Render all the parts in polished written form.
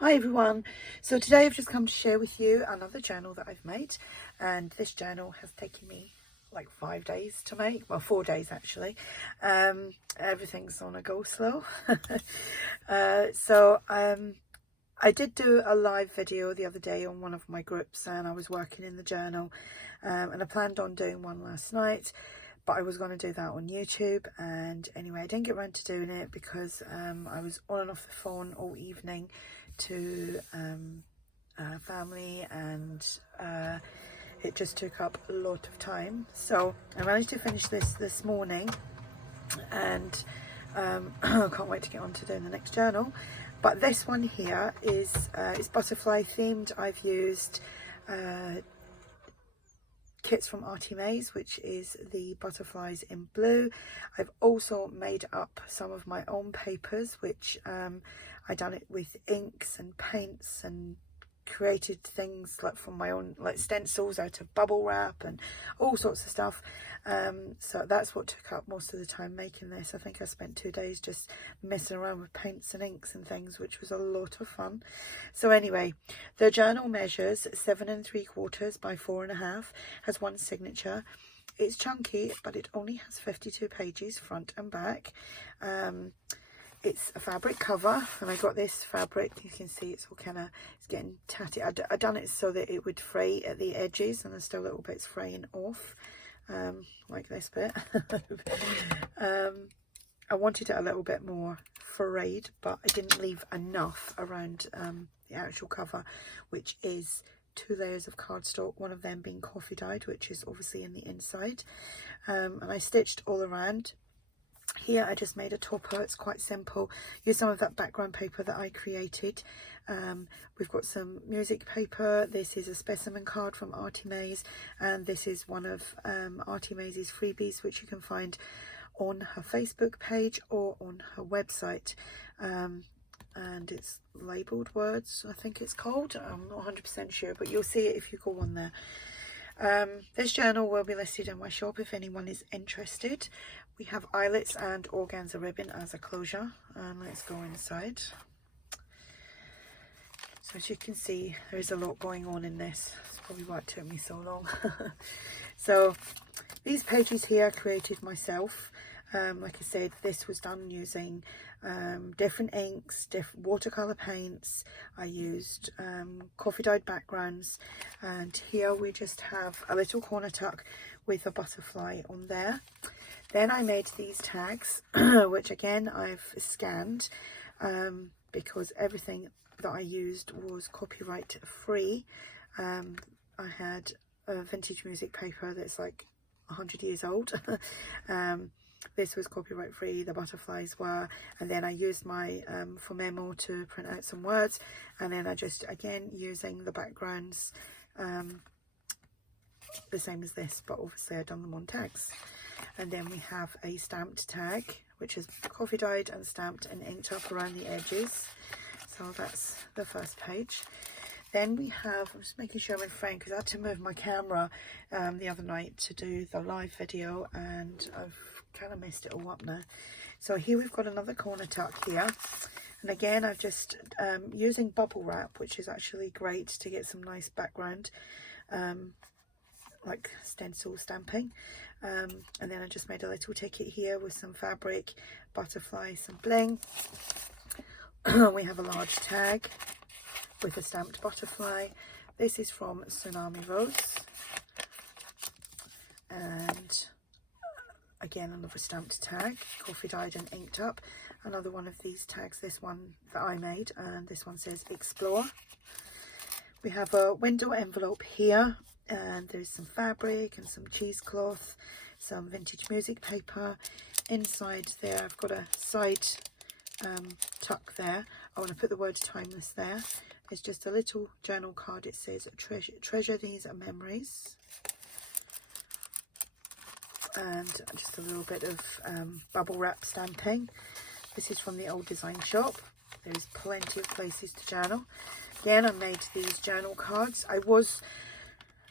Hi everyone, so today I've just come to share with you another journal that I've made, and this journal has taken me like 5 days to make, well 4 days actually. Everything's on a go slow. I did do a live video the other day on one of my groups, and I was working in the journal, and I planned on doing one last night, but I was going to do that on YouTube. And anyway, I didn't get around to doing it because I was on and off the phone all evening to family, and it just took up a lot of time. So I managed to finish this morning, and I can't wait to get on to doing the next journal. But this one here is it's butterfly themed. I've used kits from ARTYmaze, which is the butterflies in blue. I've also made up some of my own papers, which I done it with inks and paints, and created things like from my own, like stencils out of bubble wrap and all sorts of stuff. So that's what took up most of the time making this. I think I spent 2 days just messing around with paints and inks and things, which was a lot of fun. So anyway, the journal measures 7 3/4 by 4.5, has one signature. It's chunky, but it only has 52 pages front and back. It's a fabric cover, and I got this fabric, you can see it's all it's getting tatty. I done it so that it would fray at the edges, and there's still little bits fraying off, like this bit. I wanted it a little bit more frayed, but I didn't leave enough around the actual cover, which is 2 layers of cardstock, one of them being coffee dyed, which is obviously in the inside, and I stitched all around. Here I just made a topper. It's quite simple. Use some of that background paper that I created. We've got some music paper. This is a specimen card from ARTYmaze, and this is one of ARTYmaze's freebies, which you can find on her Facebook page or on her website. And it's labelled Words, I think it's called. I'm not 100% sure, but you'll see it if you go on there. This journal will be listed in my shop if anyone is interested. We have eyelets and organza ribbon as a closure, and let's go inside. So as you can see, there is a lot going on in this. That's probably why it took me so long. So these pages here I created myself. Like I said, this was done using different inks, different watercolor paints. I used coffee dyed backgrounds, and here we just have a little corner tuck with a butterfly on there. Then I made these tags, which again I've scanned, because everything that I used was copyright free. I had a vintage music paper that's like 100 years old. This was copyright free, the butterflies were, and then I used my for memo to print out some words, and then I just, again, using the backgrounds the same as this, but obviously I've done them on tags. And then we have a stamped tag, which is coffee dyed and stamped and inked up around the edges. So that's the first page. Then we have, I'm just making sure I'm in frame because I had to move my camera the other night to do the live video, and I've kind of messed it all up now. So here we've got another corner tuck here, and again I've just using bubble wrap, which is actually great to get some nice background, like stencil stamping. And then I just made a little ticket here with some fabric, butterfly, some bling. We have a large tag with a stamped butterfly. This is from Tsunami Rose, and again another stamped tag, coffee dyed and inked up. Another one of these tags, this one that I made, and this one says Explore. We have a window envelope here, and there's some fabric and some cheesecloth, some vintage music paper. Inside there I've got a side tuck there. I want to put the word timeless there. It's just a little journal card. It says treasure these memories, and just a little bit of bubble wrap stamping. This is from the old design shop. There's plenty of places to journal. Again, I made these journal cards. I was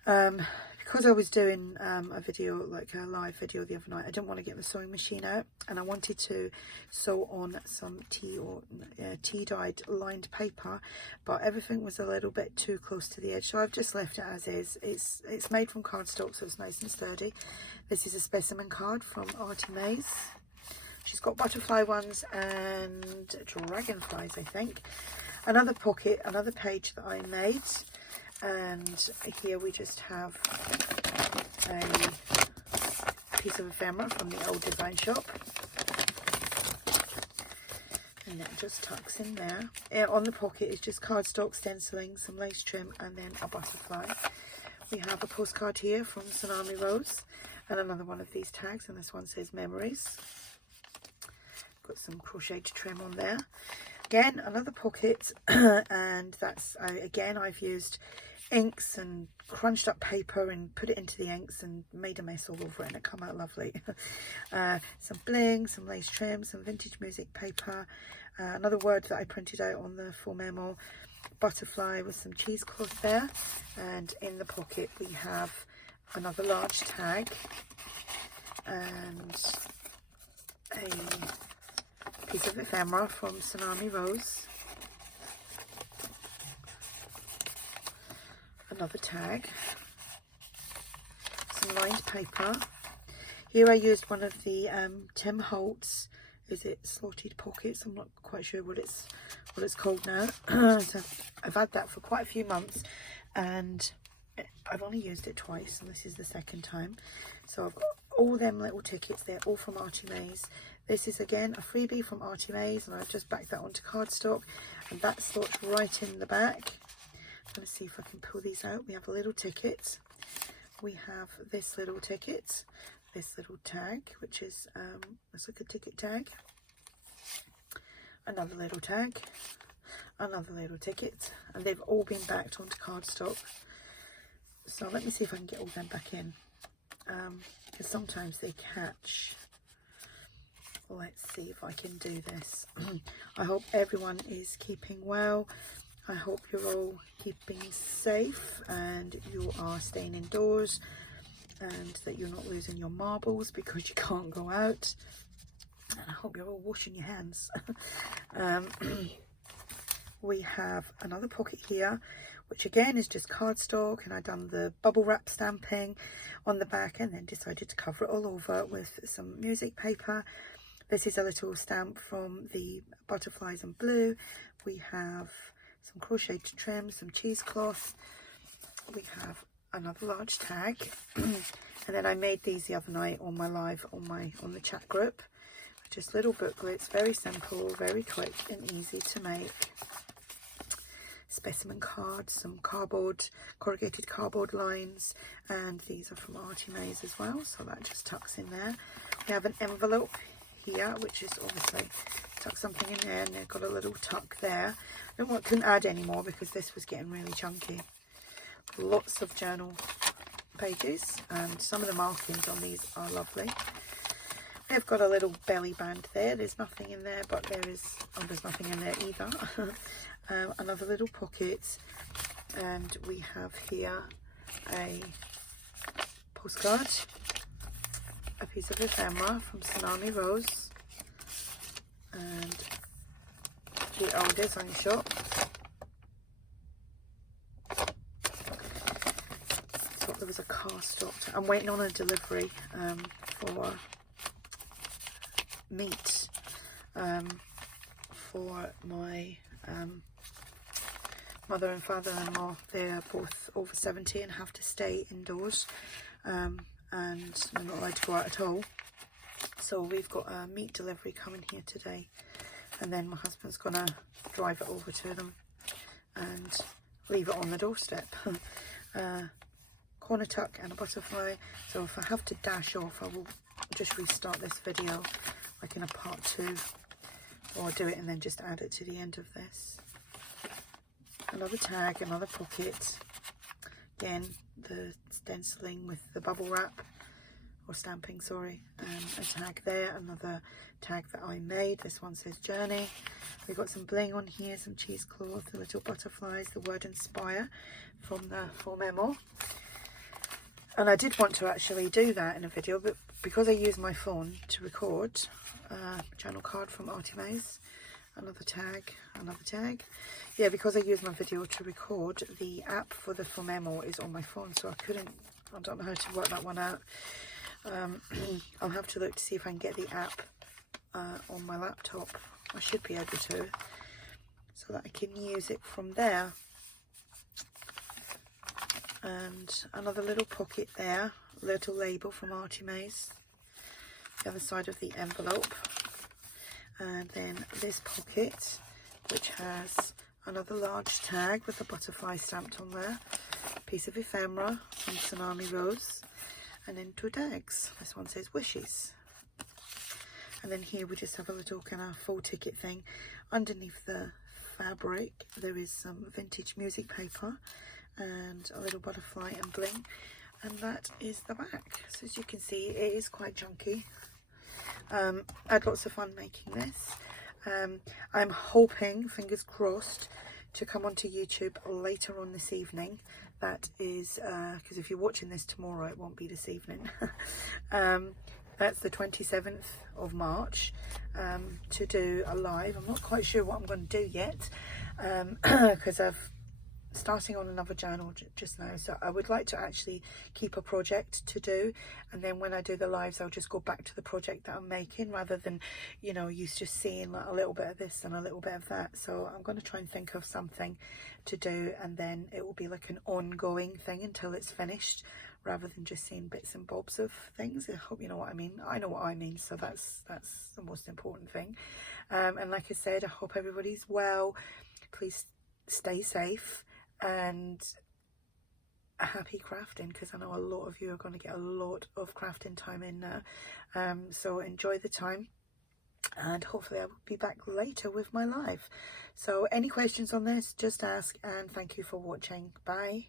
because because I was doing a video, like a live video the other night, I didn't want to get the sewing machine out, and I wanted to sew on some tea dyed lined paper, but everything was a little bit too close to the edge, so I've just left it as is. It's made from cardstock, so it's nice and sturdy. This is a specimen card from ARTYmaze. She's got butterfly ones and dragonflies, I think. Another pocket, another page that I made. And here we just have a piece of ephemera from the old design shop. And that just tucks in there. On the pocket is just cardstock, stenciling, some lace trim, and then a butterfly. We have a postcard here from Tsunami Rose, and another one of these tags, and this one says memories. Got some crocheted trim on there. Again, another pocket, and that's, again, I've used inks and crunched up paper and put it into the inks and made a mess all over it, and it come out lovely. Some bling, some lace trim, some vintage music paper, another word that I printed out on the full memo, butterfly with some cheesecloth there, and in the pocket we have another large tag and a piece of ephemera from Tsunami Rose, another tag, some lined paper. Here I used one of the Tim Holtz, is it slotted pockets? I'm not quite sure what it's called now. So I've had that for quite a few months, and I've only used it twice, and this is the second time. So I've got all them little tickets, they're all from ARTYmaze. This is again a freebie from ARTYmaze, and I've just backed that onto cardstock, and that slots right in the back. I'm going to see if I can pull these out. We have a little ticket. We have this little ticket, this little tag, which is let's look at ticket tag. Another little tag, another little ticket, and they've all been backed onto cardstock. So let me see if I can get all them back in, because sometimes they catch. Let's see if I can do this. I hope everyone is keeping well. I hope you're all keeping safe and you are staying indoors, and that you're not losing your marbles because you can't go out. And I hope you're all washing your hands. We have another pocket here, which again is just cardstock, and I've done the bubble wrap stamping on the back and then decided to cover it all over with some music paper. This is a little stamp from the butterflies in blue. We have some crocheted trim, some cheesecloth. We have another large tag. And then I made these the other night on my live on the chat group. Just little booklets, very simple, very quick and easy to make. Specimen cards, some cardboard, corrugated cardboard lines, and these are from ARTYmaze as well, so that just tucks in there. We have an envelope here, which is obviously tuck something in there, and they've got a little tuck there. I couldn't add any more because this was getting really chunky. Lots of journal pages, and some of the markings on these are lovely. They've got a little belly band there. There's nothing in there, but there's nothing in there either. Another little pocket, and we have here a postcard, a piece of ephemera from Tsunami Rose, and the old design shop. Thought there was a car stopped. I'm waiting on a delivery for meat for my mother and father-in-law. They're both over 70 and have to stay indoors, and they're not allowed to go out at all. So we've got a meat delivery coming here today, and then my husband's gonna drive it over to them and leave it on the doorstep. Corner tuck and a butterfly. So if I have to dash off, I will just restart this video like in a part 2, or do it and then just add it to the end of this. Another tag, another pocket, again the stenciling with the bubble wrap, or stamping, sorry, a tag there, another tag that I made. This one says journey. We've got some bling on here, some cheesecloth, the little butterflies, the word inspire from the full memo. And I did want to actually do that in a video, but because I use my phone to record, channel card from ARTYmaze, another tag. Yeah, because I use my video to record, the app for the full memo is on my phone, so I don't know how to work that one out. I'll have to look to see if I can get the app on my laptop. I should be able to, so that I can use it from there. And another little pocket there, little label from ARTYmaze, the other side of the envelope. And then this pocket, which has another large tag with a butterfly stamped on there, a piece of ephemera from Tsunami Rose, and then 2 tags. This one says wishes. And then here we just have a little kind of full ticket thing. Underneath the fabric there is some vintage music paper and a little butterfly and bling, and that is the back. So as you can see, it is quite chunky. I had lots of fun making this. I'm hoping, fingers crossed, to come onto YouTube later on this evening. That is because if you're watching this tomorrow, it won't be this evening. That's the 27th of March, to do a live. I'm not quite sure what I'm going to do yet, because I've starting on another channel just now, so I would like to actually keep a project to do, and then when I do the lives I'll just go back to the project that I'm making, rather than, you know, you just seeing like a little bit of this and a little bit of that. So I'm going to try and think of something to do, and then it will be like an ongoing thing until it's finished, rather than just seeing bits and bobs of things. I hope you know what I mean. I know what I mean, so that's the most important thing. And like I said, I hope everybody's well. Please stay safe and happy crafting, because I know a lot of you are going to get a lot of crafting time in now. So enjoy the time, and hopefully I will be back later with my live. So any questions on this, just ask, and thank you for watching. Bye.